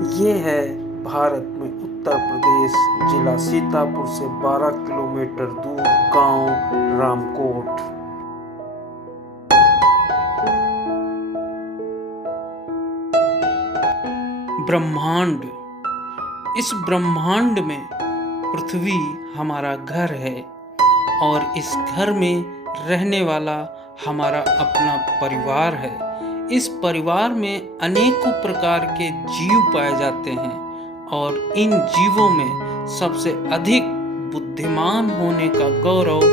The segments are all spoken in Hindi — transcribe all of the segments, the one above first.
ये है भारत में उत्तर प्रदेश जिला सीतापुर से 12 किलोमीटर दूर गांव रामकोट। ब्रह्मांड। इस ब्रह्मांड में पृथ्वी हमारा घर है और इस घर में रहने वाला हमारा अपना परिवार है। इस परिवार में अनेकों प्रकार के जीव पाए जाते हैं और इन जीवों में सबसे अधिक बुद्धिमान होने का गौरव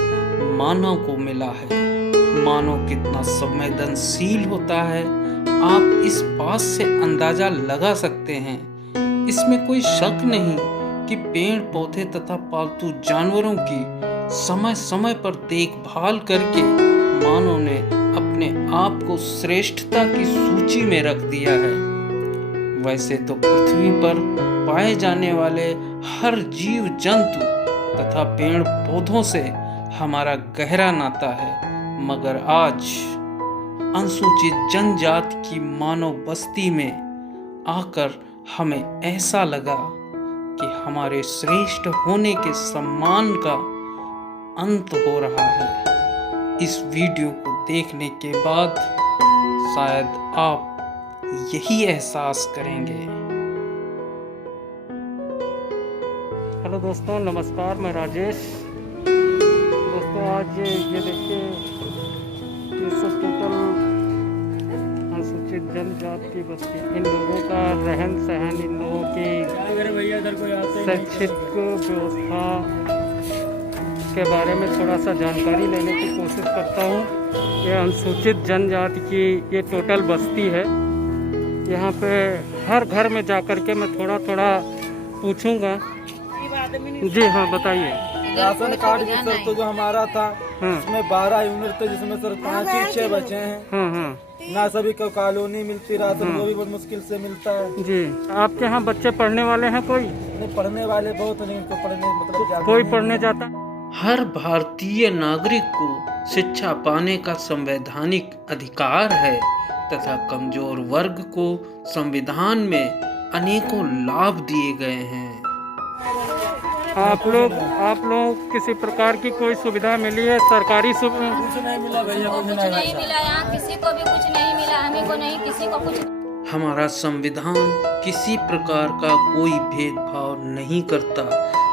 मानव को मिला है। मानव कितना संवेदनशील होता है, आप इस बात से अंदाजा लगा सकते हैं। इसमें कोई शक नहीं कि पेड़ पौधे तथा पालतू जानवरों की समय समय पर देखभाल करके मानव ने अपने आप को श्रेष्ठता की सूची में रख दिया है। वैसे तो पृथ्वी पर पाए जाने वाले हर जीव जंतु तथा पेड़ पौधों से हमारा गहरा नाता है, मगर आज अनुसूचित जनजाति की मानव बस्ती में आकर हमें ऐसा लगा कि हमारे श्रेष्ठ होने के सम्मान का अंत हो रहा है। इस वीडियो को देखने के बाद शायद आप यही एहसास करेंगे। हेलो दोस्तों, नमस्कार। मैं राजेश। दोस्तों, आज ये देखिए, ये सब टोटल अनुसूचित जनजाति की बस्ती, इन लोगों का रहन सहन, इन लोगों की शैक्षिक व्यवस्था के बारे में थोड़ा सा जानकारी लेने की कोशिश करता हूँ। ये अनुसूचित जनजाति की ये टोटल बस्ती है। यहाँ पे हर घर में जाकर के मैं थोड़ा थोड़ा पूछूंगा। जी हाँ, बताइए। राशन कार्ड की सर तो जो हमारा था उसमें 12 यूनिट थे, जिसमें सर 5 ही 6 बचे हैं। ना सभी को कॉलोनी मिलती, राशन वो भी बहुत मुश्किल से मिलता है। जी, आपके यहाँ बच्चे पढ़ने वाले हैं? कोई नहीं, पढ़ने वाले बहुत नहीं, उनको पढ़ने मतलब कोई पढ़ने जाता? हर भारतीय नागरिक को शिक्षा पाने का संवैधानिक अधिकार है तथा कमजोर वर्ग को संविधान में अनेकों लाभ दिए गए हैं। आप लोग किसी प्रकार की कोई सुविधा मिली है? सरकारी सुविधा कुछ नहीं मिला भैया, कुछ नहीं मिला। यहाँ किसी को भी कुछ नहीं मिला, हमें को नहीं, किसी को कुछ। हमारा संविधान किसी प्रकार का कोई भेदभाव नहीं करता,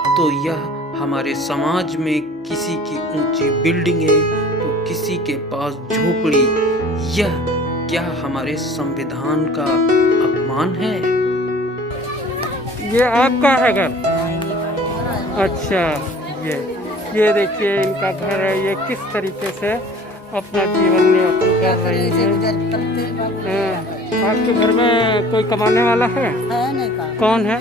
तो यह हमारे समाज में किसी की ऊंची बिल्डिंग है तो किसी के पास झोपड़ी, यह क्या हमारे संविधान का अपमान है? ये आपका है घर? अच्छा, ये देखिए इनका घर है। ये किस तरीके से अपना जीवन यापन कर रही है। आपके घर में कोई कमाने वाला है? नहीं। कौन है?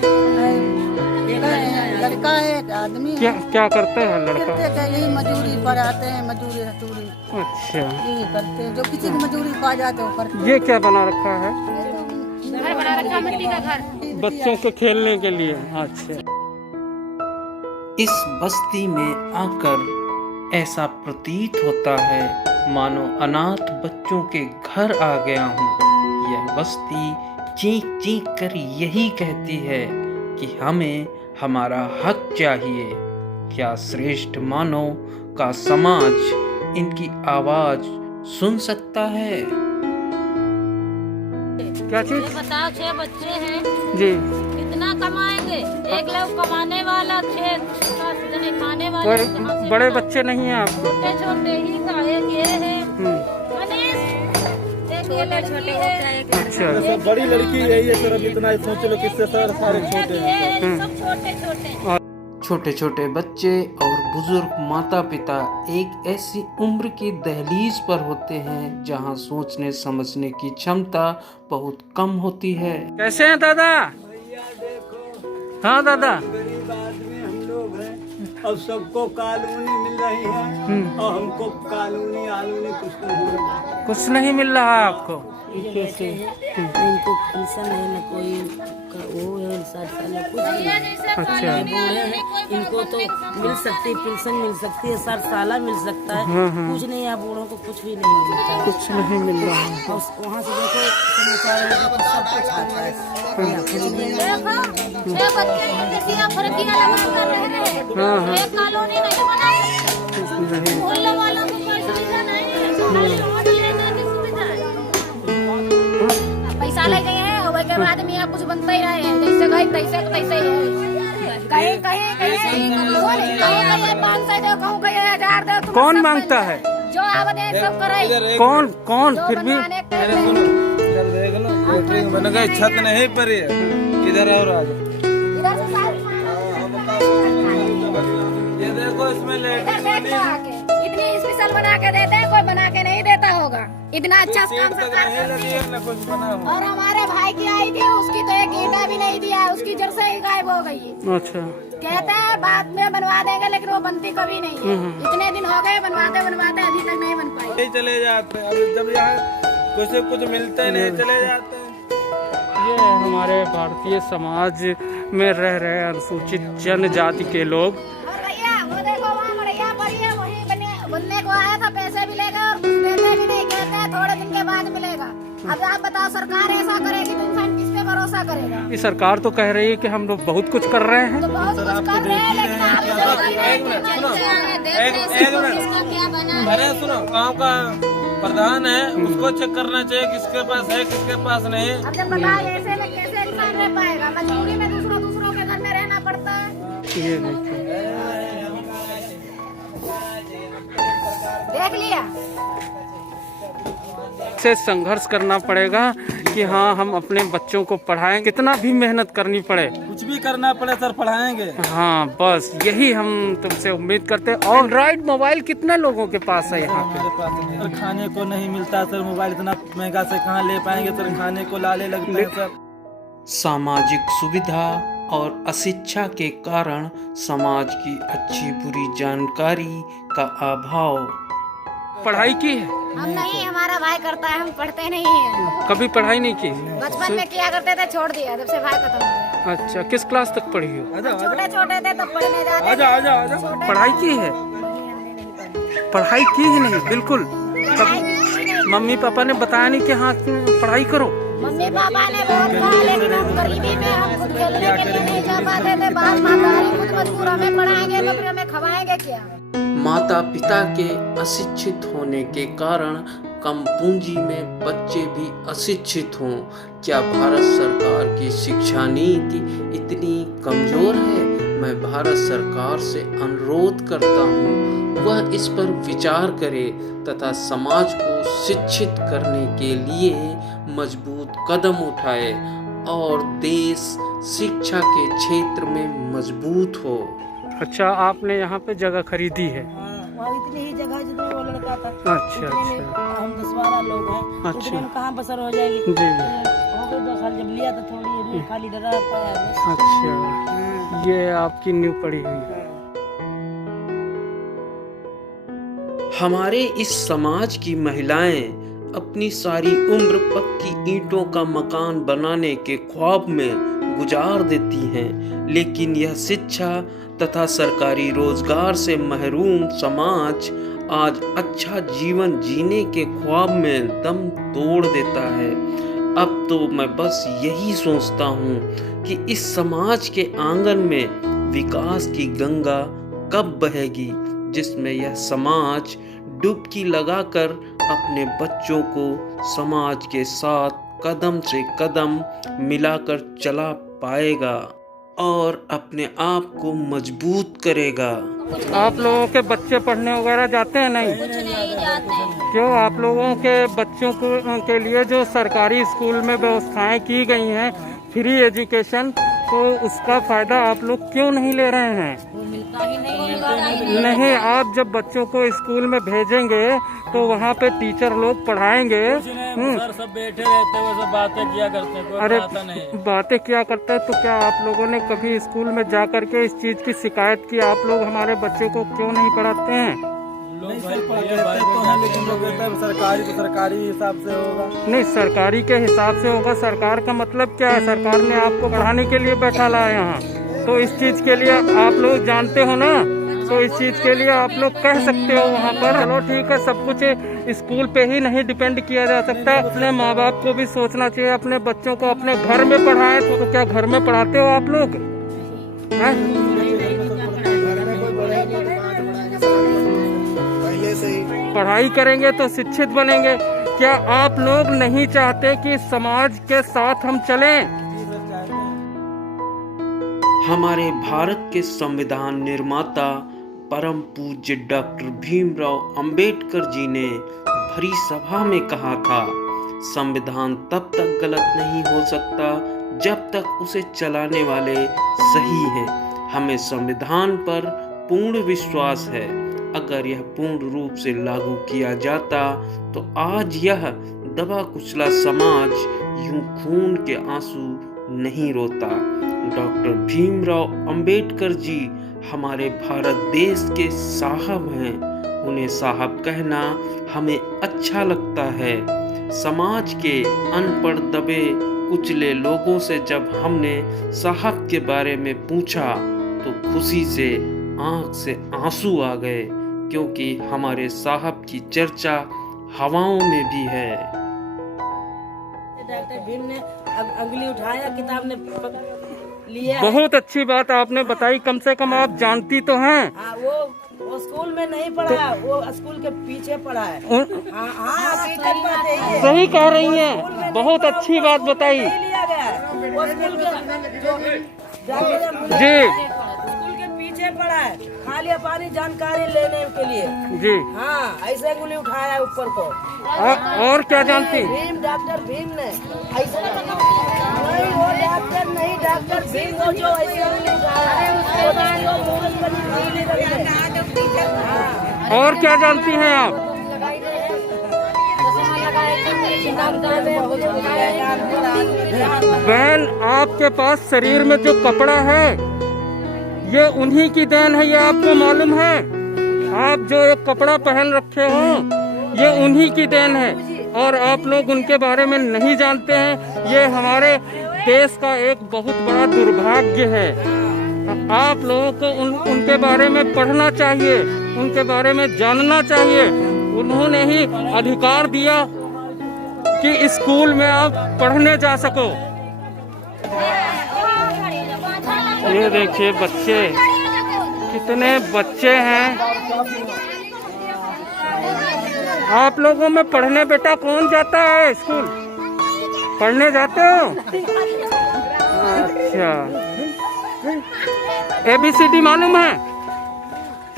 लड़का है, आदमी। क्या करते हैं लड़का? यही मजदूरी पर आते हैं, मजदूरी। अच्छा, यही करते हैं, जो किसी की मजदूरी पा जाते हैं वो करते हैं। ये क्या बना रखा है? घर बना रखा, मिट्टी का घर, बच्चों के खेलने के लिए। अच्छा, इस बस्ती में आकर ऐसा प्रतीत होता है मानो अनाथ बच्चों के घर आ गया हूँ। यह बस्ती चीख चीख कर यही कहती है कि हमें हमारा हक चाहिए। क्या श्रेष्ठ मानव का समाज इनकी आवाज सुन सकता है? क्या चीज? बताओ, 6 बच्चे हैं जी, कितना कमाएंगे? एक लोग कमाने वाला, 6 जने खाने वाले। कोई बड़े बच्चे नहीं हैं आपको? छोटे छोटे ही का, एक ये है मनीष, एक ये लड़की है। अच्छा, सब बड़ी लड़की यही है सर। अब इतना ही सोच लो, किससे सर सारे छोटे हैं। सब छोटे छोटे। छोटे छोटे बच्चे और बुजुर्ग माता पिता एक ऐसी उम्र की दहलीज पर होते हैं जहां सोचने समझने की क्षमता बहुत कम होती है। कैसे हैं दादा? हाँ दादा। गरीब आदमी हम लोग हैं और सबको कॉलोनी मिल रही है और हमको कॉलोनी आलूनी कुछ नहीं मिल रहा। कुछ नहीं मिल रहा आपको? कैसे? इनको पेंशन है न कोई वो है 60 साल कुछ नहीं। अच्छा। बूढ़े हैं इनको तो मिल सकती है, पेंशन मिल सकती है, 60 साल मिल सकता है। कुछ नहीं है, बूढ़ों को कुछ भी नहीं मिलता है। कुछ नहीं मिल रहा है। और वहाँ से देखो समाचार में देखो सब कुछ आता है। यहाँ कुछ नहीं है। छह बच्चे किसी फर्कियां लगा कर रह रहे हैं। एक कॉलोनी नहीं बना सकते। मोहल्ले वालों को कोई सुविधा नहीं है। खाली रोड लेने की सुविधा है। पैसा ले गए हैं और के बाद में कुछ बनता ही रहे हैं। जैसे गए तैसे ही है। कहीं 500 दो, कहूँ कहीं 1000 दो। कौन मांगता है? जो आवाज़ सब करे। कौन फिर भी? इधर देख लो, कोटरिंग बन गई, छत नहीं पर है। इधर और आ जाओ। इधर से सारी ये देखो इसमें लेट इतनी स्पेशल बना के देते हैं, कोई बना के नहीं देता होगा। इतना अच्छा काम सरकार नहीं लगी है ना कुछ बना हो। और हमारे भाई की आई थी, उसकी तो एक ईंटा भी नहीं दिया, उसकी जड़ से ही गायब हो गई है। अच्छा। कहते हैं बाद में बनवा देंगे, लेकिन वो बनती कभी नहीं है। इतने दिन हो गए बनवाते अभी तक नहीं बन पाई। नहीं चले जाते हैं, अभी जब यहाँ कुछ मिलता ही नहीं चले जाते हैं। ये हमारे भारतीय समाज में रह रहे अनुसूचित जनजाति के लोग। और भैया वो देखो वहाँ मरैया पड़ी है, वही बनने को आया था, पैसे भी लेगा और कुछ देते भी नहीं, कहते हैं थोड़े दिन के बाद मिलेगा। अब आप बताओ सरकार ऐसा करेगी तो इंसान किस पे भरोसा करेगा? ये सरकार तो कह रही है कि हम लोग बहुत कुछ कर रहे हैं। तो बहुत कुछ कर रहे हैं, लेकिन आप क्या बना? अरे सुनो, गाँव का प्रधान है, उसको चेक करना चाहिए किसके पास है किसके पास नहीं। अब जब बताओ ऐसे में कैसे इंसान रह पाएगा? मजबूरी में दूसरों के घर में रहना पड़ता है। ये देखिए। देख लिया, से संघर्ष करना पड़ेगा कि हाँ हम अपने बच्चों को पढ़ाएं, कितना भी मेहनत करनी पड़े, कुछ भी करना पड़े सर, पढ़ाएंगे। हाँ बस यही हम तुमसे उम्मीद करते हैं। और एंड्रॉइड मोबाइल कितने लोगों के पास है यहाँ पे? मेरे पास नहीं। सर खाने को नहीं मिलता सर, मोबाइल इतना महंगा से कहाँ ले पाएंगे सर, खाने को लाले लगते हैं सर। सामाजिक सुविधा और अशिक्षा के कारण समाज की अच्छी बुरी जानकारी का अभाव। पढ़ाई की है? हम नहीं, हमारा भाई करता है, हम पढ़ते नहीं हैं। कभी पढ़ाई नहीं की? बचपन में किया करते थे, छोड़ दिया जब से भाई खत्म हो गया। अच्छा, किस क्लास तक पढ़ी हो? छोटे छोटे थे तब पढ़ने जाते थे। आजा। पढ़ाई की है? पढ़ाई की ही नहीं बिल्कुल? कभी मम्मी पापा ने बताया नहीं कि हाँ पढ़ाई करो? मम्मी पापा ने बहुत कहा, लेकिन हम गरीबी में हम खुद खेलने के लिए नहीं जा पाते थे। बाप मातारी खुद मजबूर, हमें पढ़ाएंगे तो फिर हमें खवाएंगे क्या? माता पिता के अशिक्षित होने के कारण कम पूंजी में बच्चे भी अशिक्षित हों। क्या भारत सरकार की शिक्षा नीति इतनी कमजोर है? मैं भारत सरकार से अनुरोध करता हूँ वह इस पर विचार करे तथा समाज को शिक्षित करने के लिए मजबूत कदम उठाए और देश शिक्षा के क्षेत्र में मजबूत हो। अच्छा, आपने यहाँ पे जगह खरीदी है? वहाँ इतनी ही जगह जितनी वो लड़का था। अच्छा अच्छा। हम 10-12 लोग हैं। अच्छा। उतने में कहाँ बसर हो जाएगी? जी जी। हो गए 2 साल जब लिया तो थोड़ी रूम खाली डरा पाया बस। अच्छा, ये आपकी नींव पड़ी हुई है। हमारे इस समाज की महिलाएं अपनी सारी उम्र पक्की ईंटों का मकान बनाने के ख्वाब में गुजार देती हैं, लेकिन यह शिक्षा तथा सरकारी रोजगार से महरूम समाज आज अच्छा जीवन जीने के ख्वाब में दम तोड़ देता है। अब तो मैं बस यही सोचता हूँ कि इस समाज के आंगन में विकास की गंगा कब बहेगी, जिसमें यह समाज डुबकी लगाकर अपने बच्चों को समाज के साथ कदम से कदम मिलाकर चला पाएगा और अपने आप को मजबूत करेगा। आप लोगों के बच्चे पढ़ने वगैरह जाते हैं? नहीं। कुछ नहीं जाते। क्यों? आप लोगों के बच्चों के लिए जो सरकारी स्कूल में व्यवस्थाएं की गई हैं, फ्री एजुकेशन, तो उसका फायदा आप लोग क्यों नहीं ले रहे हैं? वो मिलता ही नहीं। नहीं, आप जब बच्चों को स्कूल में भेजेंगे तो वहाँ पे टीचर लोग पढ़ाएंगे। सर सब बैठे रहते हैं, वो सब बातें किया करते हैं, कोई अरे पढ़ाता नहीं। बातें किया करते हैं, तो क्या आप लोगों ने कभी स्कूल में जा करके इस चीज की शिकायत की? आप लोग हमारे बच्चे को क्यों नहीं पढ़ाते हैं? नहीं सर, कहते तो हैं लेकिन लोग कहते हैं सरकारी तो सरकारी हिसाब से होगा। नहीं, सरकारी के हिसाब से होगा। सरकार का मतलब क्या है? सरकार ने आपको पढ़ाने के लिए बैठा लाया यहाँ, तो इस चीज़ के लिए आप लोग जानते हो ना, तो इस चीज़ के लिए आप लोग कह सकते हो वहाँ पर। चलो ठीक है, सब कुछ स्कूल पे ही नहीं डिपेंड किया जा सकता। अपने माँ बाप को भी सोचना चाहिए, अपने बच्चों को अपने घर में पढ़ाएं। तो क्या घर में पढ़ाते हो आप लोग? हैं? पढ़ाई करेंगे तो शिक्षित बनेंगे। क्या आप लोग नहीं चाहते कि समाज के साथ हम चलें? हमारे भारत के संविधान निर्माता परम पूज्य डॉक्टर भीमराव अंबेडकर जी ने भरी सभा में कहा था, संविधान तब तक गलत नहीं हो सकता जब तक उसे चलाने वाले सही हैं। हमें संविधान पर पूर्ण विश्वास है। अगर यह पूर्ण रूप से लागू किया जाता तो आज यह दबा कुचला समाज यूं खून के आंसू नहीं रोता। डॉक्टर भीमराव अंबेडकर जी हमारे भारत देश के साहब हैं। उन्हें साहब कहना हमें अच्छा लगता है। समाज के अनपढ़ दबे कुचले लोगों से जब हमने साहब के बारे में पूछा तो खुशी से आंख से आंसू आ गए, क्योंकि हमारे साहब की चर्चा हवाओं में भी है। डॉक्टर भीम ने अंगुली उठाया, किताब ने लिया। बहुत अच्छी बात आपने बताई, कम से कम आप जानती तो हैं। हाँ, वो स्कूल में नहीं पढ़ा, वो स्कूल के पीछे पढ़ा है। सही कह रही हैं, बहुत अच्छी बात बताई लिया गया है। वो स्कूल जी, स्कूल के पीछे पढ़ा है, खाली पानी जानकारी लेने के लिए जी। हाँ, ऐसे अंगुली उठाया ऊपर को। और क्या जानती? भीम, डॉक्टर भीम ने ऐसे नहीं, वो डॉक्टर नहीं, डॉक्टर भीम वो जो ऐसे अंगुली उठाया। और क्या जानती हैं आप? बहन, आपके पास शरीर में जो कपड़ा है ये उन्हीं की देन है, ये आपको मालूम है? आप जो एक कपड़ा पहन रखे हो ये उन्हीं की देन है, और आप लोग उनके बारे में नहीं जानते हैं। ये हमारे देश का एक बहुत बड़ा दुर्भाग्य है। आप लोगों को उनके बारे में पढ़ना चाहिए, उनके बारे में जानना चाहिए। उन्होंने ही अधिकार दिया कि स्कूल में आप पढ़ने जा सको। ये देखिए बच्चे, कितने बच्चे हैं। आप लोगों में पढ़ने बेटा कौन जाता है स्कूल? पढ़ने जाते हो? अच्छा, ABCD मालूम है?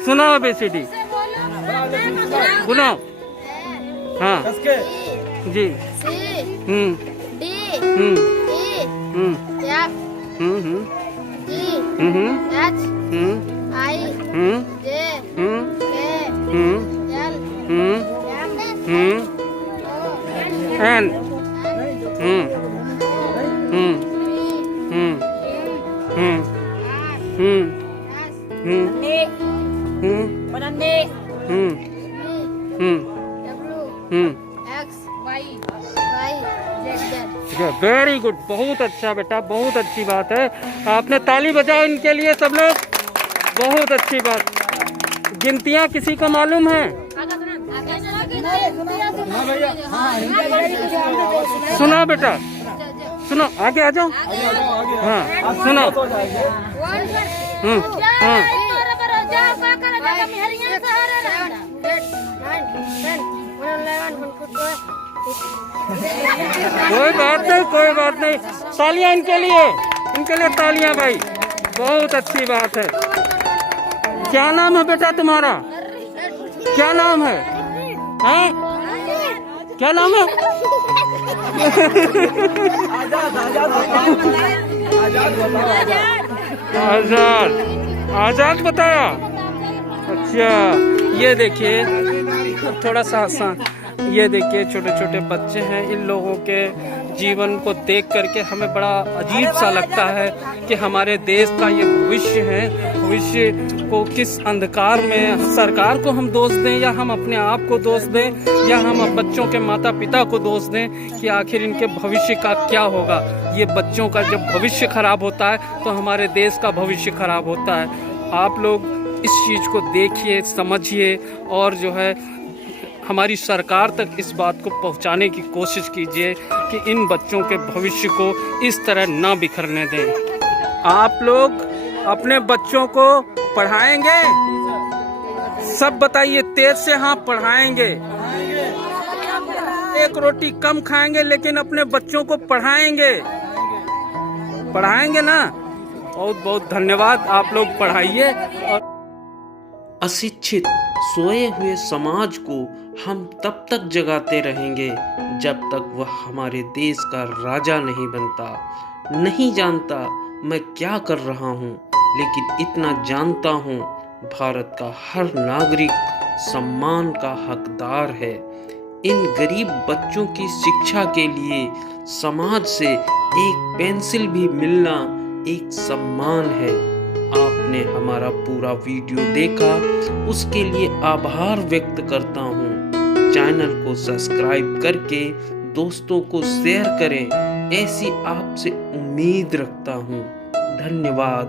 सुनाओ ABCD, सुनाओ। हाँ जी। वेरी गुड, बहुत अच्छा बेटा, बहुत अच्छी बात है। आपने ताली बजाओ इनके लिए सब लोग, बहुत अच्छी बात। गिनतियाँ किसी को मालूम है? सुना बेटा, सुनो, आगे आ जाओ। हाँ सुनो। कोई बात नहीं, कोई बात नहीं। तालियां इनके लिए तालियां भाई, बहुत अच्छी बात है। क्या नाम है बेटा तुम्हारा? क्या नाम है? हैं? क्या नाम है? आजाद, आजाद बताया। अच्छा, ये देखिए थोड़ा सा ये देखिए छोटे छोटे बच्चे हैं। इन लोगों के जीवन को देख करके हमें बड़ा अजीब सा लगता है कि हमारे देश का ये भविष्य है। भविष्य को किस अंधकार में, सरकार को हम दोष दें या हम अपने आप को दोष दें या हम बच्चों के माता पिता को दोष दें कि आखिर इनके भविष्य का क्या होगा। ये बच्चों का जब भविष्य खराब होता है तो हमारे देश का भविष्य खराब होता है। आप लोग इस चीज़ को देखिए, समझिए और जो है हमारी सरकार तक इस बात को पहुंचाने की कोशिश कीजिए कि इन बच्चों के भविष्य को इस तरह ना बिखरने दें। आप लोग अपने बच्चों को पढ़ाएंगे? सब बताइए तेज से, हाँ पढ़ाएंगे। एक रोटी कम खाएंगे लेकिन अपने बच्चों को पढ़ाएंगे, पढ़ाएंगे ना? बहुत बहुत धन्यवाद, आप लोग पढ़ाइए। और अशिक्षित सोए हुए समाज को हम तब तक जगाते रहेंगे जब तक वह हमारे देश का राजा नहीं बनता। नहीं जानता मैं क्या कर रहा हूँ, लेकिन इतना जानता हूँ भारत का हर नागरिक सम्मान का हकदार है। इन गरीब बच्चों की शिक्षा के लिए समाज से एक पेंसिल भी मिलना एक सम्मान है। आपने हमारा पूरा वीडियो देखा, उसके लिए आभार व्यक्त करता हूँ। चैनल को सब्सक्राइब करके दोस्तों को शेयर करें, ऐसी आपसे उम्मीद रखता हूँ। धन्यवाद।